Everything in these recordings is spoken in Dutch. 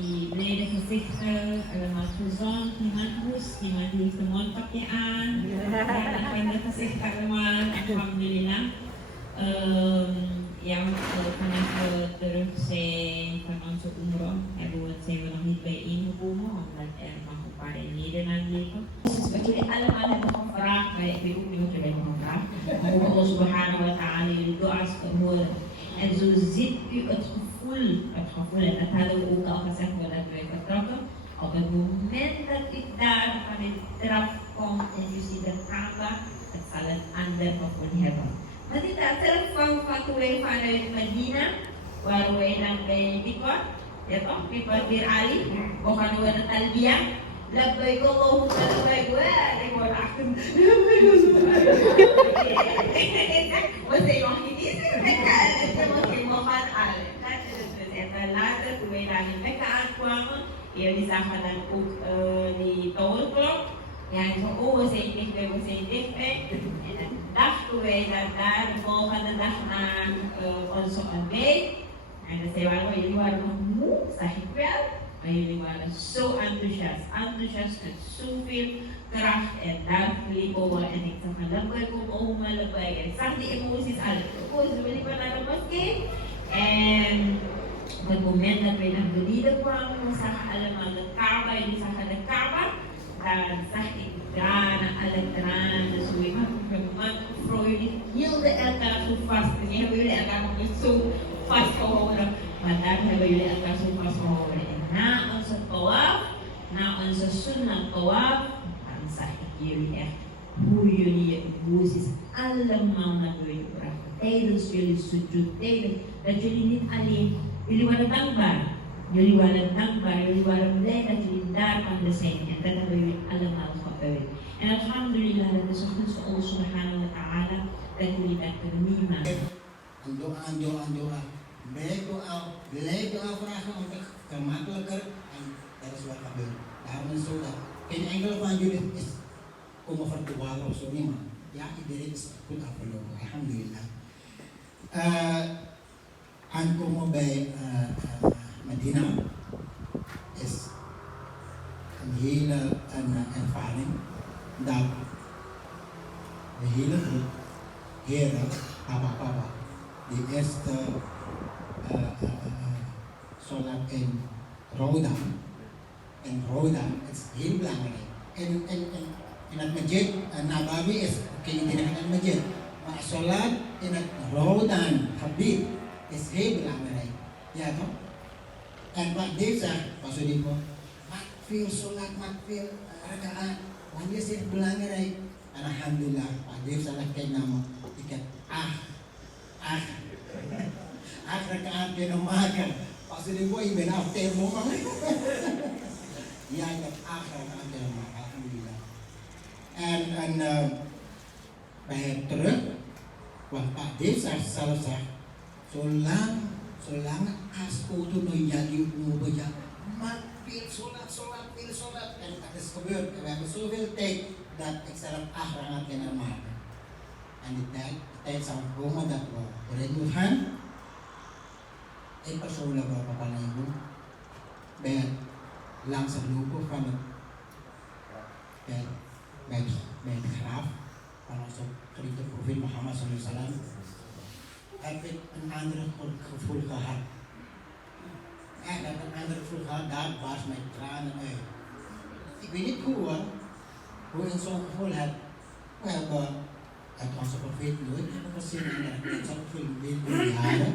Die brede gezichten, allemaal gezond, niemand hoest, niemand heeft een mondkapje aan. Ja, dan kan het gezicht allemaal, alhamdulillah. Ja, vanaf we terug zijn van onze Umroh, zijn we nog niet bijeengekomen, omdat er nog een paar in Nederland leven. Dus wat jullie allemaal hebben gevraagd, maar ik weet ook niet wat jullie hebben gevraagd, mogen ons subhanahu wa ta'ala jullie du'a's verhoren. En zo ziet u het gevoel, en dat hadden we ook al gezegd voordat wij vertrokken. Op het moment dat u daar van het trap komt en u ziet de Kaaba, het zal een ander gevoel hebben. Maar dit is zelf van toen wij vanuit Medina, waar wij dan bij Bikot, ja toch, Bikot Bir Ali, we gaan we naar Talbiyah. Labbaik Allahumma labbaik, ik word achter. Wat zei je nog niet eens? We gaan alle. En later, toen wij daar in Mekka aankwamen, jullie zagen dan ook die torenklok. Ja, ik zei, oh, we zijn dichtbij. En dan dachten wij dat daar de volgende dag naar onze ontbijt. En dan zeiden we, jullie waren nog moe, zag ik wel. Maar jullie waren zo enthousiast met zoveel kracht. En daar liepen we en ik zag van labbaik Allahumma labbaik. En ik zag die emoties alle. We liepen naar de moskee. En op het moment dat wij naar beneden kwamen, we zagen allemaal de Kaaba. Jullie zagen de Kaaba. Dan zag ik tranen, alle tranen. Dus we man, vrouw, jullie hielden elkaar zo vast. Dus hebben jullie elkaar nog niet zo vastgehouden. Maar daar hebben jullie elkaar zo vastgehouden. En na onze tawaf, na onze sunnah tawaf, dan zag ik jullie echt hoe jullie je emoties allemaal naar buiten brachten. Tijdens jullie sujud, dat jullie niet alleen, jullie waren dankbaar. Jullie waren blij dat jullie daar konden zijn. En dat hebben jullie allemaal geuit. En alhamdulillah, dat is een gunst van Allah subhanahu wa ta'ala, dat jullie dat kunnen meemaken. Doa. Blijf doa vragen om het gemakkelijker en dat is wat gebeurt. Daarom is het zo dat geen enkele van jullie is komen verdwalen of zo, niemand. Ja, iedereen is goed afgelopen, alhamdulillah. Aankomen bij Medina is een hele ervaring dat de hele groep heren, papa, die eerste solat in Ramadan. En Ramadan is heel belangrijk. In het Masjid Nabawi is iedereen in het Masjid. Maar solat in het Ramadan gebied is heel belangrijk. Ja toch? En wat Dave zegt, was er niet voor. Maak veel solat, maak veel rakaat. Want dit is heel belangrijk. En alhamdulillah, wat Dave zegt, kijk naar me. Ik heb 8 rakaat kunnen maken. Pas er niet voor, je bent aftelbaar. Ja, ik heb 8 rakaat kunnen maken, alhamdulillah. En bij het terug, wat Pak Dave zelf zegt, zolang as auto no jadi beja, maak veel solat. En dat is gebeurd. We hebben zoveel tijd dat ik zelf 8 rakaat kunnen maken. En de tijd zal komen dat we erin moeten gaan. Ik persoonlijk wel papa en ibu ben langs het lopen van bij het graaf van onze geliefde profeet Mohammed sallallahu alaihi wasallam heb ik een ander gevoel gehad. En dat een ander gevoel gehad, daar was mijn tranen uit. Ik weet niet hoe je zo'n gevoel hebt. We hebben uit onze profeet nooit gezien en dat is ook veel jaren.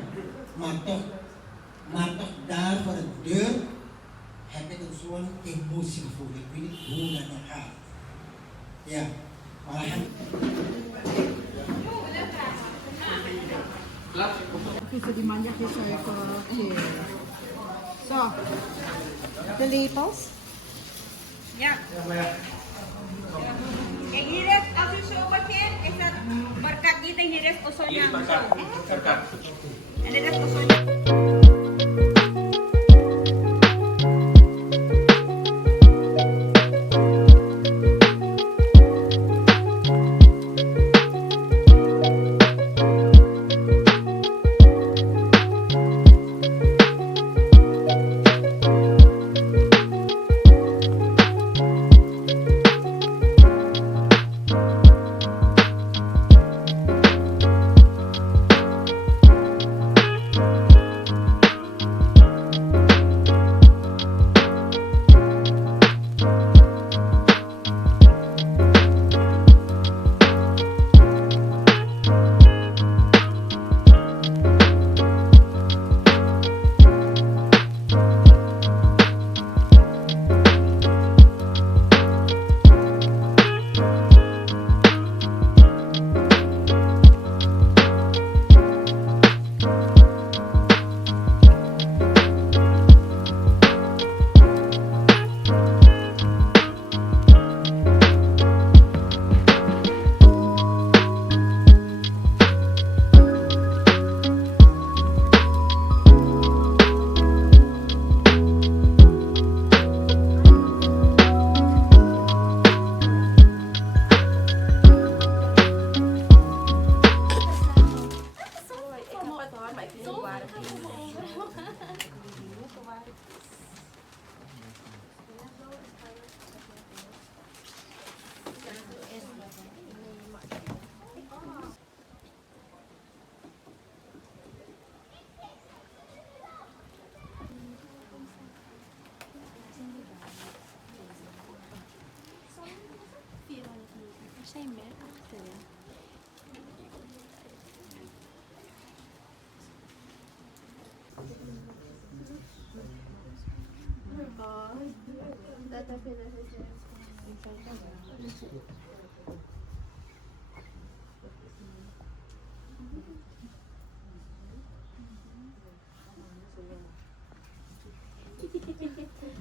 Maar toch daar voor de deur heb ik zo'n emotie gevoeld. Ik weet niet hoe dat nog gaat. Ja, maar Bisa dimanjak saya ke So, the labels. Ja. Yang hidup aku coba kan, esat berkat kita yang hidup usulnya. Berkat. Ada dah usulnya.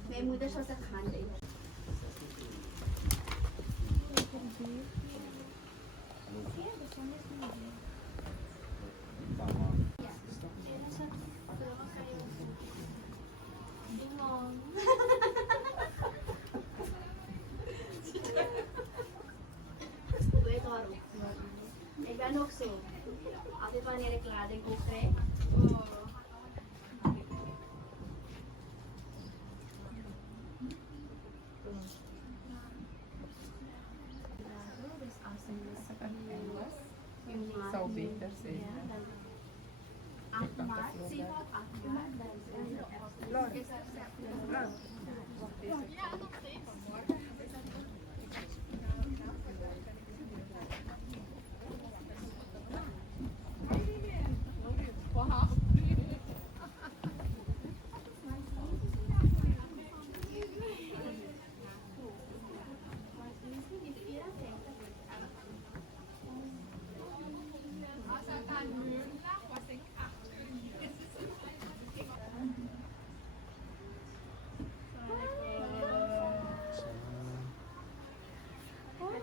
Mijn moeder zou zeggen handen. Ik ben ook zo. Altijd wanneer ik lading ook krijg. Dus als een Zou beter zijn. 8 maart, 7 of 8 maart, dan is er september. Ja, nog steeds.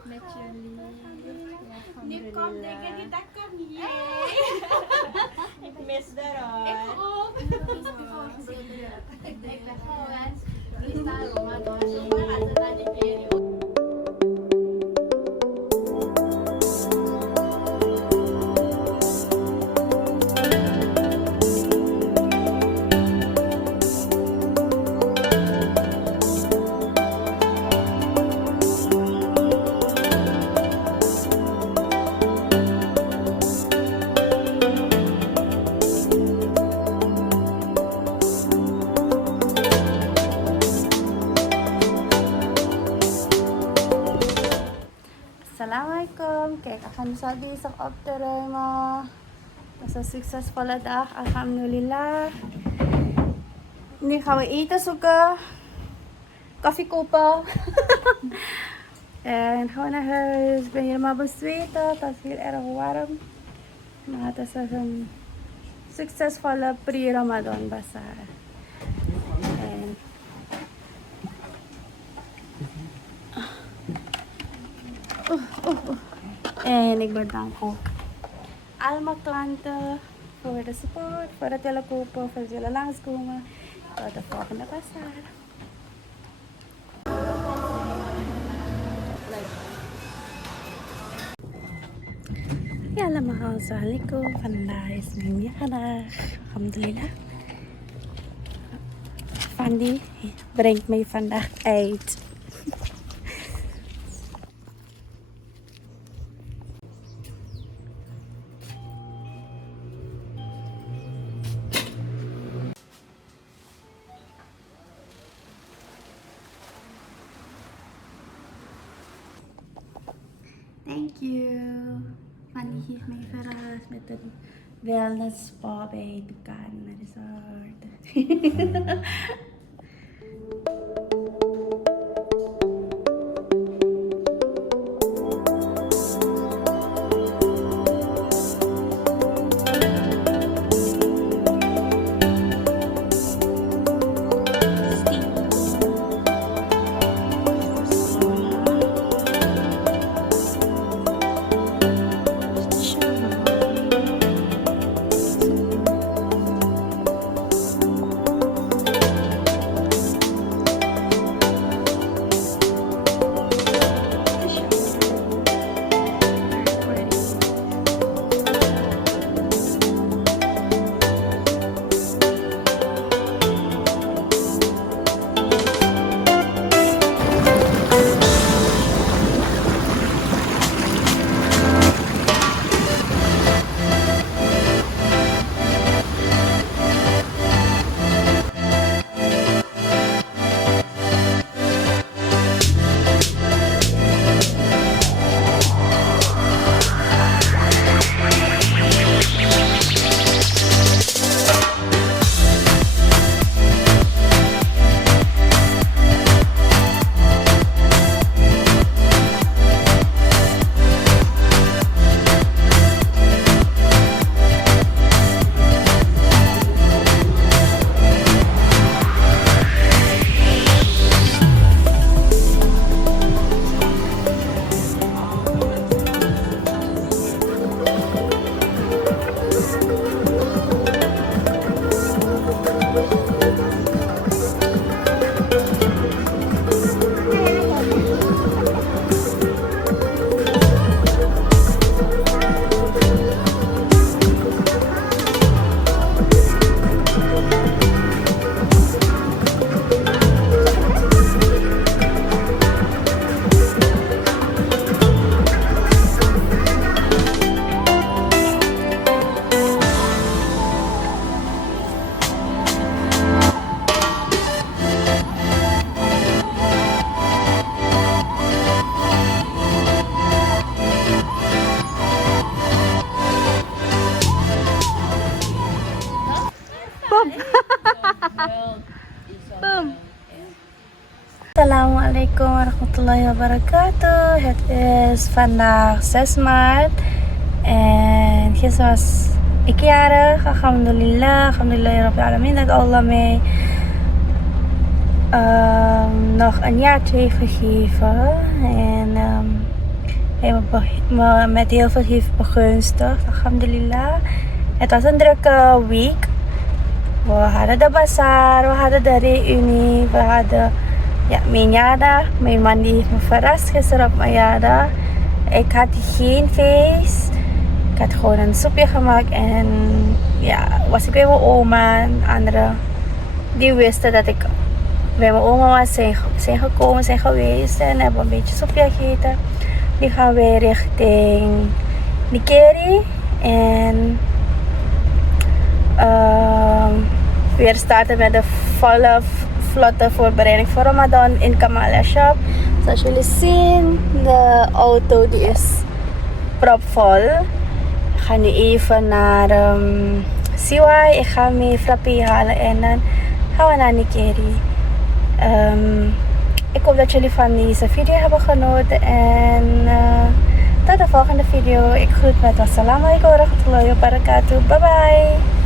Met jullie. Nu komt denk ik dat kan niet. Ik mis de Ik rol. ook. Ik ben gewend. Nu staat Ramadan, zomaar als het aan die periode. Assalamualaikum. Kijk, we gaan zo bezig op te ruimen. Dat is een succesvolle dag, alhamdulillah. Nu gaan we eten zoeken. Koffie kopen. En gaan we naar huis. Ik ben helemaal bezweten. Het is heel erg warm. Maar het is een succesvolle pre-Ramadan Bazaar. En ik bedank ook al mijn klanten voor de support, voor het willen kopen, voor het willen langskomen. Tot de volgende bazaar. Ja, allemaal, alaikum. Vandaag is mijn verjaardag. Alhamdulillah. Fandi brengt mij vandaag uit. Thank you. Fanny heeft mij verrast met een wellness spa bij het Buchanan Resort. Boom. Assalaamu alaikum warahmatullahi wabarakatuh. Het is vandaag 6 maart. En gisteren was ik jarig. Alhamdulillah. Alhamdulillah Rabbil Alamin. Dat Allah mij nog een jaartje heeft gegeven. En hij me met heel veel heeft begunstigd. Alhamdulillah. Het was een drukke week. We hadden de bazaar, we hadden de reunie, we hadden mijn jada. Mijn man die heeft me verrast gisteren op mijn jada. Ik had geen feest. Ik had gewoon een soepje gemaakt en was ik bij mijn oma en anderen die wisten dat ik bij mijn oma was, zijn gekomen, zijn geweest en hebben een beetje soepje gegeten. Nu gaan wij richting Nikeri en weer starten met de volle vlotte voorbereiding voor Ramadan in kamali'yah shop. Zoals jullie zien, de auto die is propvol. Ik ga nu even naar Siwai. Ik ga mee frappé halen en dan gaan we naar Nikeri. Ik hoop dat jullie van deze video hebben genoten en tot de volgende video. Ik groet met Assalaamu alaikum warahmatullahi wabarakatuh. Bye bye.